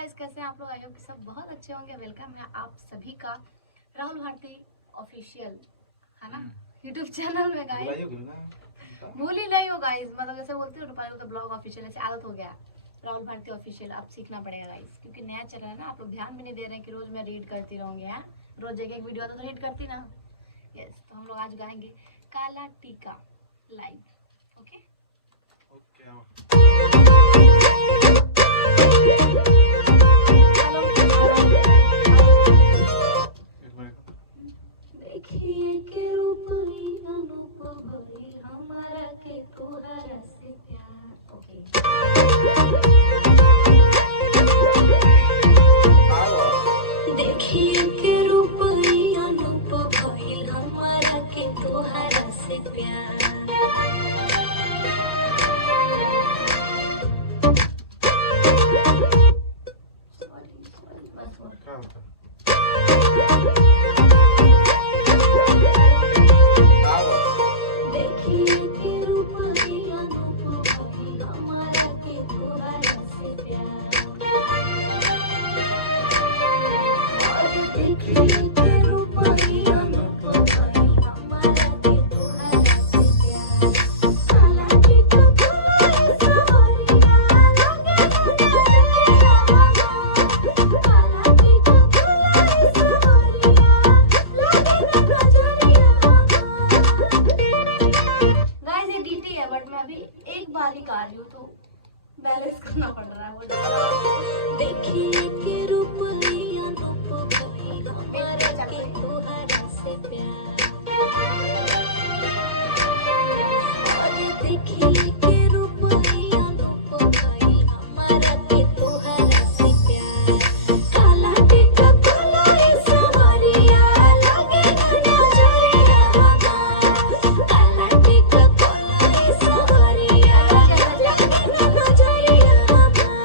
Guys, कैसे हैं आप लोग? आई होप कि सब बहुत अच्छे होंगे। वेलकम है आप सभी का राहुल भारती ऑफिशियल, है ना, यूट्यूब चैनल में। गाइस भूल ही नहीं हो गाइस, मतलब जैसे बोलते हो रूपाली तो ब्लॉग ऑफिशियल, ऐसे आदत हो गया। राहुल भारती ऑफिशियल अब सीखना पड़ेगा गाइस, क्योंकि नया चल रहा है ना। आप लोग ध्यान भी नहीं दे रहे हैं कि रोज मैं रीड करती रहूंगी। है रोज एक एक वीडियो आता तो रीड करती ना। यस, तो हम लोग आज गाएंगे काला टीका लाइव। ओके देखिए के रूप अनूप भई हमारा के तोहरा से प्यार। ओके देखिए के रूप अनूप भई हमारा के तोहरा से प्यार। बट मैं अभी एक बार ही गा रही हूँ तो बैलेंस करना पड़ रहा है। वो देखिए के रूप अनूप भई हमारा के तोहरा से प्यार। और देखिए के रूप अनूप भई हमारा के तोहरा से प्यार। काला टीका काला सवरिया लगे नजरिया हमार। काला टीका काला सवरिया लगे नजरिया हमार।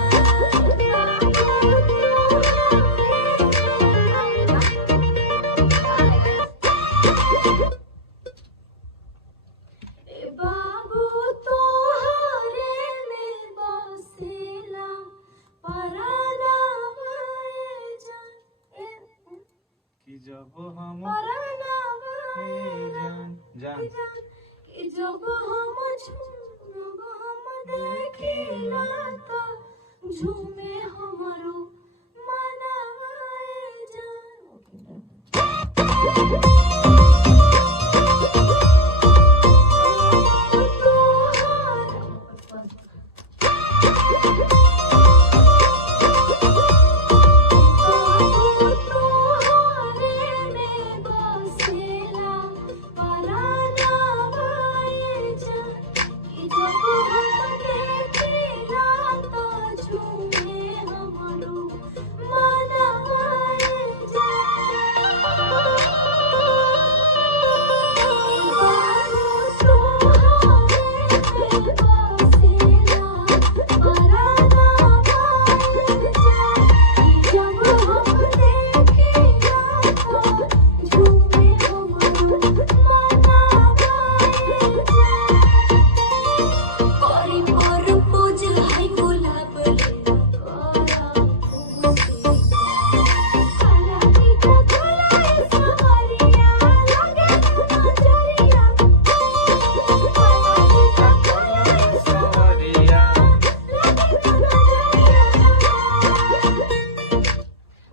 बाबू तोहरे में बसेला पराना भाए जान कि जब हम पराना भाए जान कि जब हम देखिला तो झूमे हमरो मनाए जान।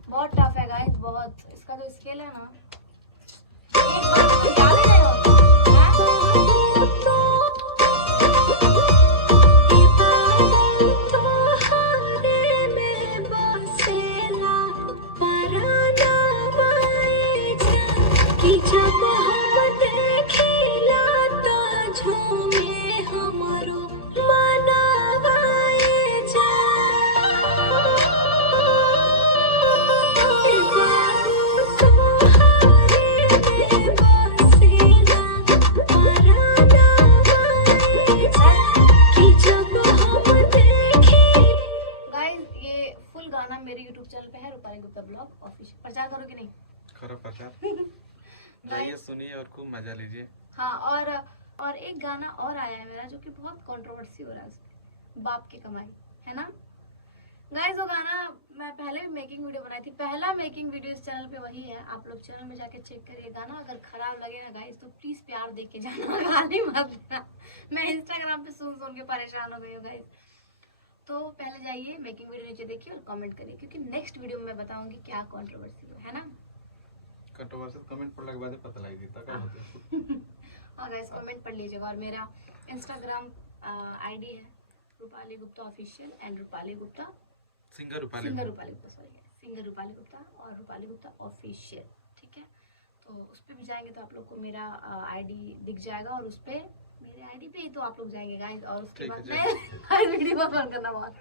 बहुत टफ है गाइस, बहुत। इसका जो स्केल है ना, एक बार तो याद ही नहीं हो। जब हम देखिला तो झूमे हमरो मनावाए गाना मेरे YouTube चैनल पे है, रूपाली गुप्ता ब्लॉग ऑफिशियल। प्रचार करो कि नहीं? करो प्रचार। जाइए सुनिए और खूब मजा लीजिए। हाँ, और एक गाना और आया है मेरा जो कि बहुत कंट्रोवर्सी हो रहा है, बाप की कमाई, है ना गाइस। वो गाना मैं मेकिंग वीडियो बनाई थी, पहला मेकिंग वीडियो इस चैनल पे वही है। आप लोग चैनल में जाके चेक करिएगा ना। अगर खराब लगे ना गाइस तो प्लीज प्यार दे के जाना, गाली मत देना। मैं इंस्टाग्राम पे सुन सुन के परेशान हो गई हूँ गाइस। तो पहले जाइए मेकिंग वीडियो नीचे देखिए और कमेंट करिए, क्योंकि नेक्स्ट वीडियो में मैं बताऊंगी क्या कंट्रोवर्सी है ना। कंट्रोवर्शियल कमेंट पढ़ने के बाद ही पता लग जाता है क्या होता है। और गाइस कमेंट पढ़ लीजिएगा। और मेरा इंस्टाग्राम आईडी है Rupali Gupta official and Rupali Gupta singer Rupali Gupta, sorry singer Rupali Gupta और रूपाली गुप्ता ऑफिशियल, ठीक है। तो उस पर भी जाएंगे तो आप लोग को मेरा आईडी दिख जाएगा, और उस पर मेरे आईडी पे ही तो आप लोग जाएंगे गाइस। और उसके बाद मैं वीडियो को बंद करना बहुत